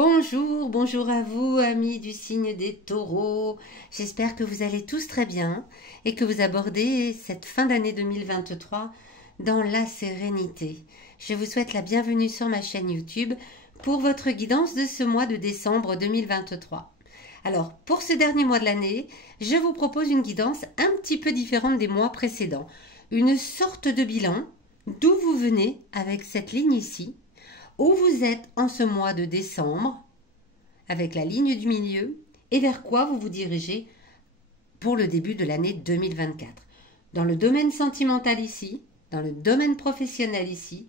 Bonjour, bonjour à vous, amis du signe des taureaux. J'espère que vous allez tous très bien et que vous abordez cette fin d'année 2023 dans la sérénité. Je vous souhaite la bienvenue sur ma chaîne YouTube pour votre guidance de ce mois de décembre 2023. Alors, pour ce dernier mois de l'année, je vous propose une guidance un petit peu différente des mois précédents. Une sorte de bilan d'où vous venez avec cette ligne ici, où vous êtes en ce mois de décembre, avec la ligne du milieu, et vers quoi vous vous dirigez pour le début de l'année 2024. Dans le domaine sentimental ici, dans le domaine professionnel ici,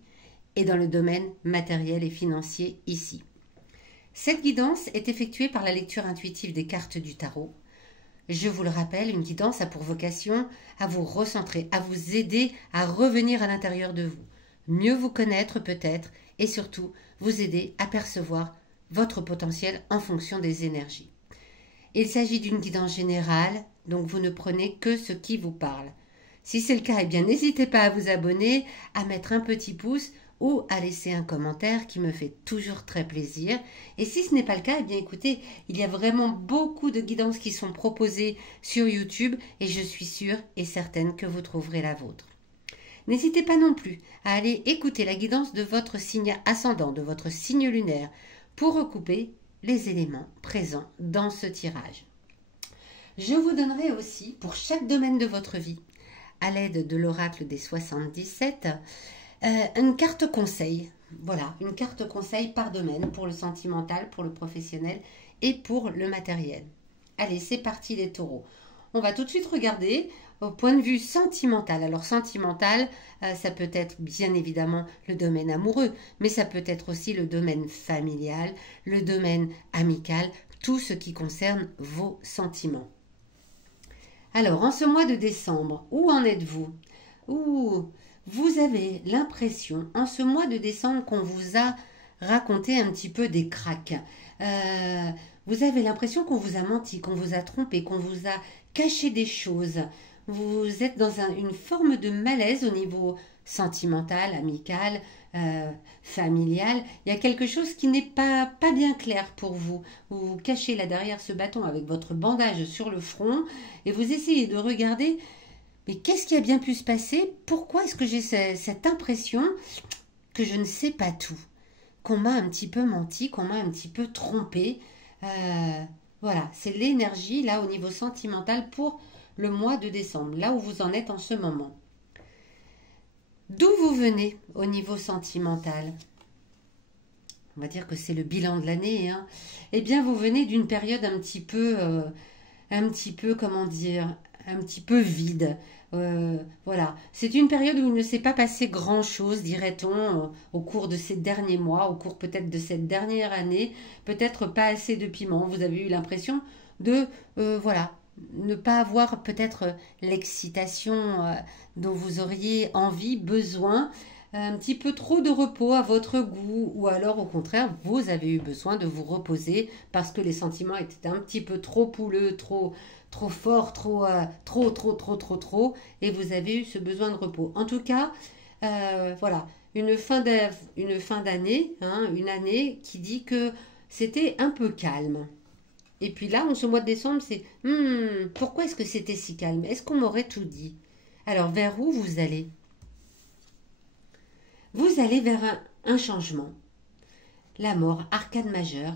et dans le domaine matériel et financier ici. Cette guidance est effectuée par la lecture intuitive des cartes du tarot. Je vous le rappelle, une guidance a pour vocation à vous recentrer, à vous aider à revenir à l'intérieur de vous, mieux vous connaître peut-être, et surtout vous aider à percevoir votre potentiel en fonction des énergies. Il s'agit d'une guidance générale, donc vous ne prenez que ce qui vous parle. Si c'est le cas, eh bien n'hésitez pas à vous abonner, à mettre un petit pouce ou à laisser un commentaire qui me fait toujours très plaisir. Et si ce n'est pas le cas, eh bien écoutez, il y a vraiment beaucoup de guidances qui sont proposées sur YouTube et je suis sûre et certaine que vous trouverez la vôtre. N'hésitez pas non plus à aller écouter la guidance de votre signe ascendant, de votre signe lunaire, pour recouper les éléments présents dans ce tirage. Je vous donnerai aussi, pour chaque domaine de votre vie, à l'aide de l'oracle des 77, une carte conseil. Voilà, une carte conseil par domaine, pour le sentimental, pour le professionnel et pour le matériel. Allez, c'est parti les taureaux. On va tout de suite regarder au point de vue sentimental. Alors sentimental, ça peut être bien évidemment le domaine amoureux, mais ça peut être aussi le domaine familial, le domaine amical, tout ce qui concerne vos sentiments. Alors, en ce mois de décembre, où en êtes-vous? Vous avez l'impression, en ce mois de décembre, qu'on vous a raconté un petit peu des cracks. Vous avez l'impression qu'on vous a menti, qu'on vous a trompé, qu'on vous a caché des choses. Vous êtes dans une forme de malaise au niveau sentimental, amical, familial. Il y a quelque chose qui n'est pas bien clair pour vous. Vous vous cachez là derrière ce bâton avec votre bandage sur le front et vous essayez de regarder, mais qu'est-ce qui a bien pu se passer? Pourquoi est-ce que j'ai cette impression que je ne sais pas tout? Qu'on m'a un petit peu menti, qu'on m'a un petit peu trompé. Voilà, c'est l'énergie là au niveau sentimental pour le mois de décembre, là où vous en êtes en ce moment. D'où vous venez au niveau sentimental? On va dire que c'est le bilan de l'année, hein. Eh bien, vous venez d'une période un petit peu, comment dire, un petit peu vide. Voilà, c'est une période où il ne s'est pas passé grand-chose, dirait-on, au cours de ces derniers mois, au cours peut-être de cette dernière année, peut-être pas assez de piment. Vous avez eu l'impression de, voilà, ne pas avoir peut-être l'excitation dont vous auriez envie, besoin, un petit peu trop de repos à votre goût, ou alors au contraire, vous avez eu besoin de vous reposer parce que les sentiments étaient un petit peu trop houleux, trop fort, trop, et vous avez eu ce besoin de repos. En tout cas, voilà, une fin d'année, hein, une année qui dit que c'était un peu calme. Et puis là, en ce mois de décembre, c'est pourquoi est-ce que c'était si calme? Est-ce qu'on m'aurait tout dit? Alors, vers où vous allez? Vous allez vers un changement. La mort, arcane majeure.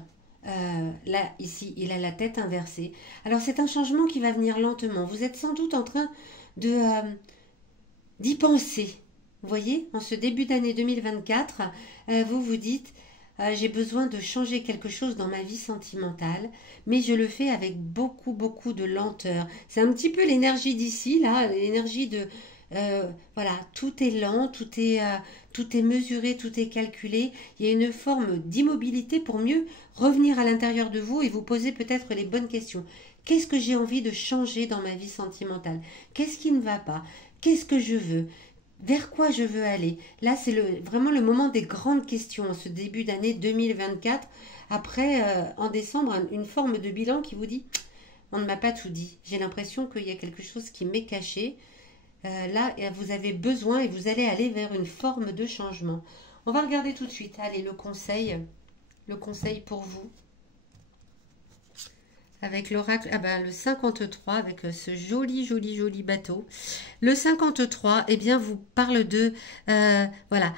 Là, ici, il a la tête inversée. Alors, c'est un changement qui va venir lentement. Vous êtes sans doute en train d'y penser. Vous voyez, en ce début d'année 2024, vous vous dites, j'ai besoin de changer quelque chose dans ma vie sentimentale, mais je le fais avec beaucoup de lenteur. C'est un petit peu l'énergie d'ici, là, l'énergie de... voilà, tout est lent, tout est mesuré, tout est calculé. Il y a une forme d'immobilité pour mieux revenir à l'intérieur de vous et vous poser peut-être les bonnes questions. Qu'est-ce que j'ai envie de changer dans ma vie sentimentale? Qu'est-ce qui ne va pas? Qu'est-ce que je veux? Vers quoi je veux aller? Là, c'est vraiment le moment des grandes questions, ce début d'année 2024. Après, en décembre, une forme de bilan qui vous dit, on ne m'a pas tout dit. J'ai l'impression qu'il y a quelque chose qui m'est caché. Là, vous avez besoin et vous allez aller vers une forme de changement. On va regarder tout de suite. Allez, le conseil le conseil pour vous? Avec l'oracle, ah ben, le 53, avec ce joli bateau. Le 53, eh bien, vous parle de, voilà,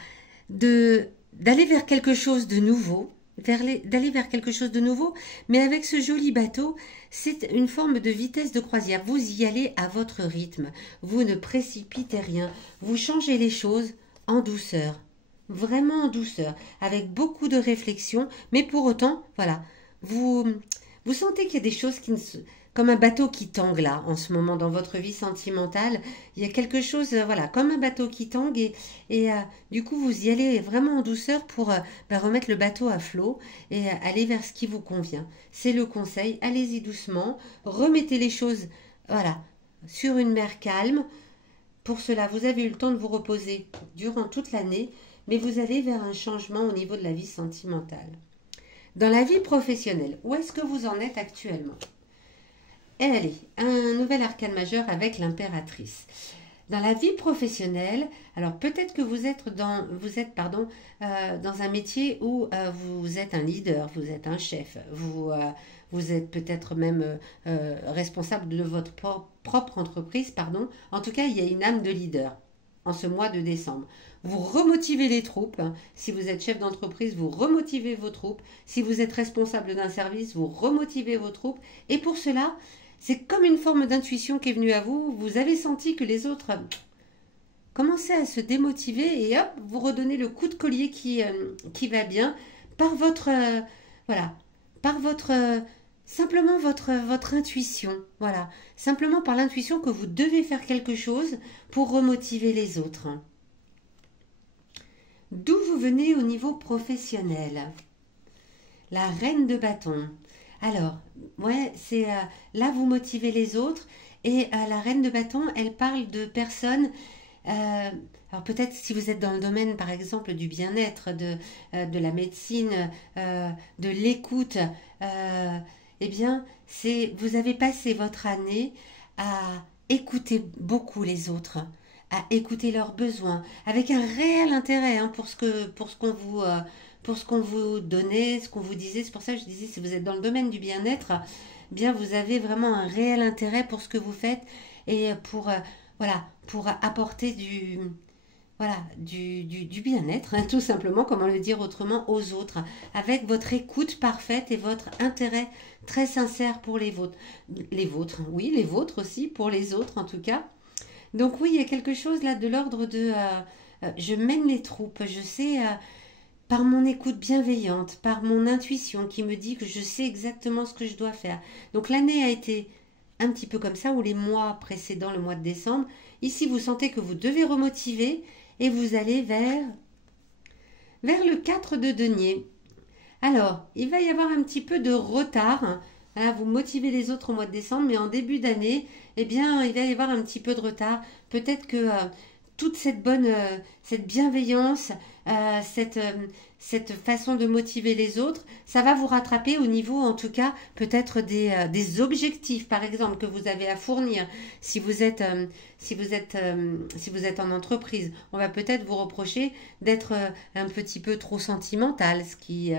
d'aller vers quelque chose de nouveau, d'aller vers quelque chose de nouveau, mais avec ce joli bateau, c'est une forme de vitesse de croisière. Vous y allez à votre rythme, vous ne précipitez rien, vous changez les choses en douceur, vraiment en douceur, avec beaucoup de réflexion, mais pour autant, voilà, vous sentez qu'il y a des choses qui ne se... Comme un bateau qui tangue là, en ce moment, dans votre vie sentimentale, il y a quelque chose, voilà, comme un bateau qui tangue et du coup, vous y allez vraiment en douceur pour remettre le bateau à flot et aller vers ce qui vous convient. C'est le conseil, allez-y doucement, remettez les choses, voilà, sur une mer calme. Pour cela, vous avez eu le temps de vous reposer durant toute l'année, mais vous allez vers un changement au niveau de la vie sentimentale. Dans la vie professionnelle, où est-ce que vous en êtes actuellement? Allez, un nouvel arcane majeur avec l'impératrice. Dans la vie professionnelle, alors peut-être que vous êtes dans un métier où vous êtes un leader, vous êtes un chef, vous êtes peut-être même responsable de votre propre entreprise, pardon. En tout cas, il y a une âme de leader en ce mois de décembre. Vous remotivez les troupes. Si vous êtes chef d'entreprise, vous remotivez vos troupes. Si vous êtes responsable d'un service, vous remotivez vos troupes. Et pour cela, c'est comme une forme d'intuition qui est venue à vous. Vous avez senti que les autres commençaient à se démotiver et hop, vous redonnez le coup de collier qui va bien par votre, voilà, par votre, simplement votre intuition. Voilà, simplement par l'intuition que vous devez faire quelque chose pour remotiver les autres. D'où vous venez au niveau professionnel? La reine de bâton. Alors, ouais, c'est là vous motivez les autres et la reine de bâton, elle parle de personnes. Alors peut-être si vous êtes dans le domaine, par exemple, du bien-être, de la médecine, de l'écoute, eh bien, vous avez passé votre année à écouter beaucoup les autres, à écouter leurs besoins, avec un réel intérêt pour ce qu'on vous donnait, ce qu'on vous disait. C'est pour ça que je disais, si vous êtes dans le domaine du bien-être, bien vous avez vraiment un réel intérêt pour ce que vous faites et pour apporter du bien-être, tout simplement, comment le dire autrement, aux autres, avec votre écoute parfaite et votre intérêt très sincère pour les vôtres. Les vôtres, oui, les vôtres aussi, pour les autres en tout cas. Donc oui, il y a quelque chose là de l'ordre de je mène les troupes, je sais par mon écoute bienveillante, par mon intuition qui me dit que je sais exactement ce que je dois faire. Donc l'année a été un petit peu comme ça, ou les mois précédents, le mois de décembre. Ici, vous sentez que vous devez remotiver et vous allez vers le 4 de denier. Alors, il va y avoir un petit peu de retard. Hein, vous motivez les autres au mois de décembre, mais en début d'année, eh bien, il va y avoir un petit peu de retard. Peut-être que toute cette bienveillance, cette façon de motiver les autres, ça va vous rattraper au niveau, en tout cas, peut-être des objectifs, par exemple, que vous avez à fournir. Si vous êtes en entreprise, on va peut-être vous reprocher d'être un petit peu trop sentimental, ce qui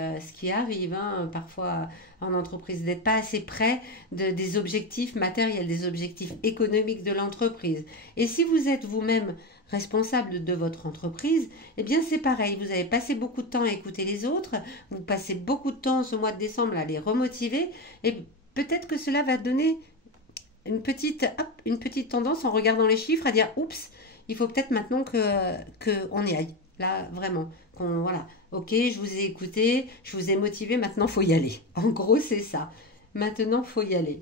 arrive parfois en entreprise, d'être pas assez près des objectifs matériels, des objectifs économiques de l'entreprise. Et si vous êtes vous-même responsable de votre entreprise, eh bien c'est pareil, vous avez passé beaucoup de temps à écouter les autres, vous passez beaucoup de temps ce mois de décembre à les remotiver, et peut-être que cela va donner une petite tendance en regardant les chiffres à dire oups, il faut peut-être maintenant que on y aille. Là, vraiment, voilà, ok, je vous ai écouté, je vous ai motivé, maintenant faut y aller. En gros, c'est ça. Maintenant, faut y aller.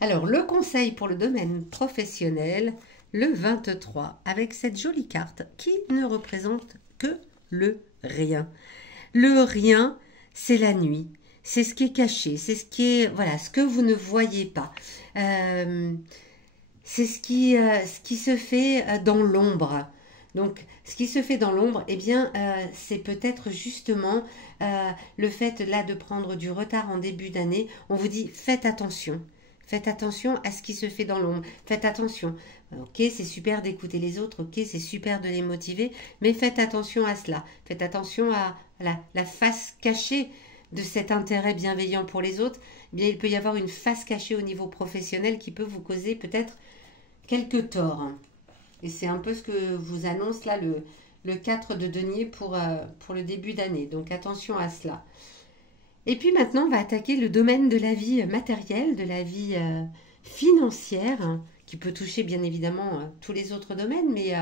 Alors, le conseil pour le domaine professionnel, le 23, avec cette jolie carte qui ne représente que le rien. Le rien, c'est la nuit. C'est ce qui est caché, c'est ce qui est, voilà, ce que vous ne voyez pas. C'est ce qui se fait dans l'ombre. Donc, ce qui se fait dans l'ombre, eh bien, c'est peut-être justement le fait là de prendre du retard en début d'année. On vous dit, faites attention. Faites attention à ce qui se fait dans l'ombre. Faites attention. Ok, c'est super d'écouter les autres. Ok, c'est super de les motiver. Mais faites attention à cela. Faites attention à la face cachée de cet intérêt bienveillant pour les autres. Eh bien, il peut y avoir une face cachée au niveau professionnel qui peut vous causer peut-être quelques torts. Et c'est un peu ce que vous annonce là le 4 de denier pour le début d'année. Donc attention à cela. Et puis maintenant, on va attaquer le domaine de la vie matérielle, de la vie financière, hein, qui peut toucher bien évidemment tous les autres domaines. Mais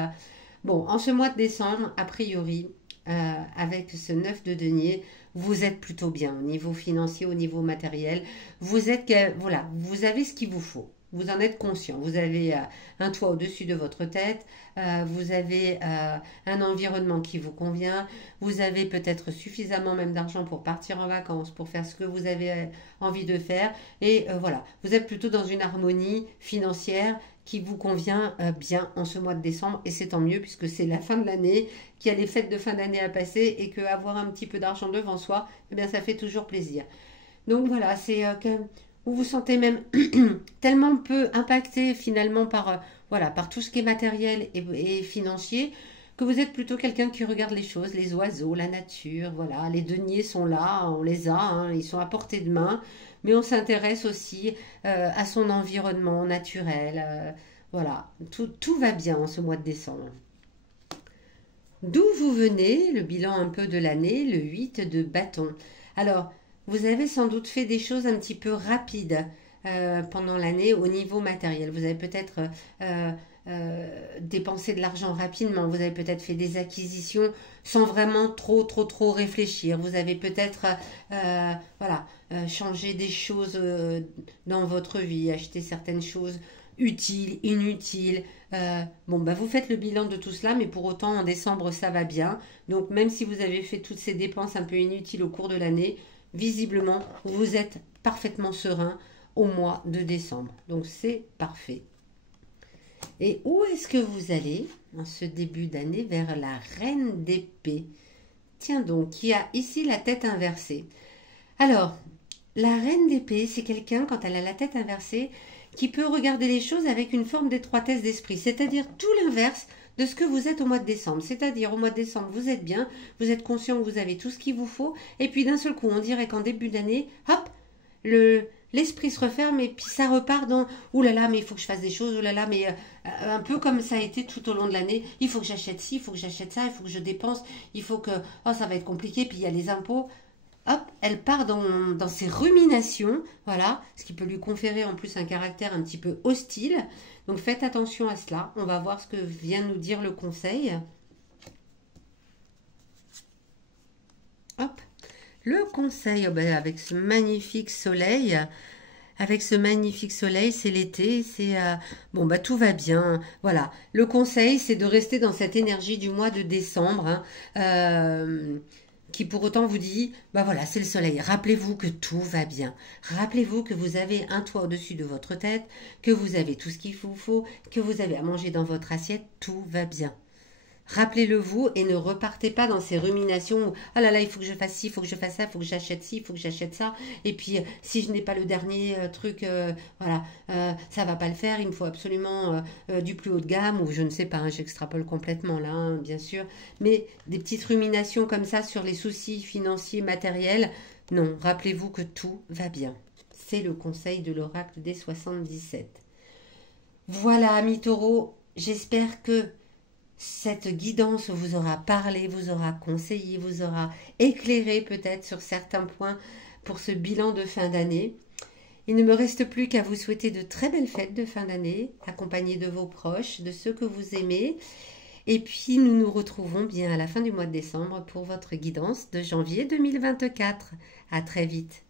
bon, en ce mois de décembre, a priori, avec ce 9 de denier, vous êtes plutôt bien au niveau financier, au niveau matériel. Vous êtes, voilà, vous avez ce qu'il vous faut. Vous en êtes conscient. Vous avez un toit au-dessus de votre tête. Vous avez un environnement qui vous convient. Vous avez peut-être suffisamment même d'argent pour partir en vacances, pour faire ce que vous avez envie de faire. Et voilà, vous êtes plutôt dans une harmonie financière qui vous convient bien en ce mois de décembre. Et c'est tant mieux puisque c'est la fin de l'année, qu'il y a les fêtes de fin d'année à passer et qu'avoir un petit peu d'argent devant soi, eh bien, ça fait toujours plaisir. Donc voilà, c'est que vous vous sentez même tellement peu impacté finalement par, voilà, par tout ce qui est matériel et financier, que vous êtes plutôt quelqu'un qui regarde les choses, les oiseaux, la nature, voilà, les deniers sont là, on les a, hein, ils sont à portée de main, mais on s'intéresse aussi à son environnement naturel, voilà, tout va bien en ce mois de décembre. D'où vous venez, le bilan un peu de l'année, le 8 de bâton. Alors, vous avez sans doute fait des choses un petit peu rapides pendant l'année au niveau matériel. Vous avez peut-être dépensé de l'argent rapidement. Vous avez peut-être fait des acquisitions sans vraiment trop réfléchir. Vous avez peut-être voilà, changé des choses dans votre vie, acheté certaines choses utiles, inutiles. Bon, bah, vous faites le bilan de tout cela, mais pour autant, en décembre, ça va bien. Donc, même si vous avez fait toutes ces dépenses un peu inutiles au cours de l'année, visiblement, vous êtes parfaitement serein au mois de décembre. Donc, c'est parfait. Et où est-ce que vous allez en ce début d'année? Vers la reine d'épée. Tiens donc, qui a ici la tête inversée. Alors, la reine d'épée, c'est quelqu'un, quand elle a la tête inversée, qui peut regarder les choses avec une forme d'étroitesse d'esprit, c'est-à-dire tout l'inverse de ce que vous êtes au mois de décembre. C'est-à-dire au mois de décembre, vous êtes bien, vous êtes conscient que vous avez tout ce qu'il vous faut, et puis d'un seul coup, on dirait qu'en début d'année, hop, l'esprit se referme et puis ça repart dans « Ouh là là, mais il faut que je fasse des choses, oh là là, mais un peu comme ça a été tout au long de l'année, il faut que j'achète ci, il faut que j'achète ça, il faut que je dépense, il faut que... Oh, ça va être compliqué, puis il y a les impôts. » Hop, elle part dans ses ruminations, voilà, ce qui peut lui conférer en plus un caractère un petit peu hostile. Donc faites attention à cela. On va voir ce que vient nous dire le conseil. Hop, le conseil, oh ben, avec ce magnifique soleil. Avec ce magnifique soleil, c'est l'été, c'est bon bah tout va bien. Voilà, le conseil, c'est de rester dans cette énergie du mois de décembre. Hein, qui pour autant vous dit, bah voilà, c'est le soleil. Rappelez-vous que tout va bien. Rappelez-vous que vous avez un toit au-dessus de votre tête, que vous avez tout ce qu'il vous faut, que vous avez à manger dans votre assiette, tout va bien. Rappelez-le vous et ne repartez pas dans ces ruminations où « Ah là là, il faut que je fasse ci, il faut que je fasse ça, il faut que j'achète ci, il faut que j'achète ça. Et puis, si je n'ai pas le dernier truc, voilà, ça va pas le faire. Il me faut absolument du plus haut de gamme. » Ou je ne sais pas, hein, j'extrapole complètement là, hein, bien sûr. Mais des petites ruminations comme ça sur les soucis financiers, matériels. Non, rappelez-vous que tout va bien. C'est le conseil de l'oracle des 77. Voilà, amis taureaux, j'espère que cette guidance vous aura parlé, vous aura conseillé, vous aura éclairé peut-être sur certains points pour ce bilan de fin d'année. Il ne me reste plus qu'à vous souhaiter de très belles fêtes de fin d'année, accompagnés de vos proches, de ceux que vous aimez. Et puis nous nous retrouvons bien à la fin du mois de décembre pour votre guidance de janvier 2024. À très vite.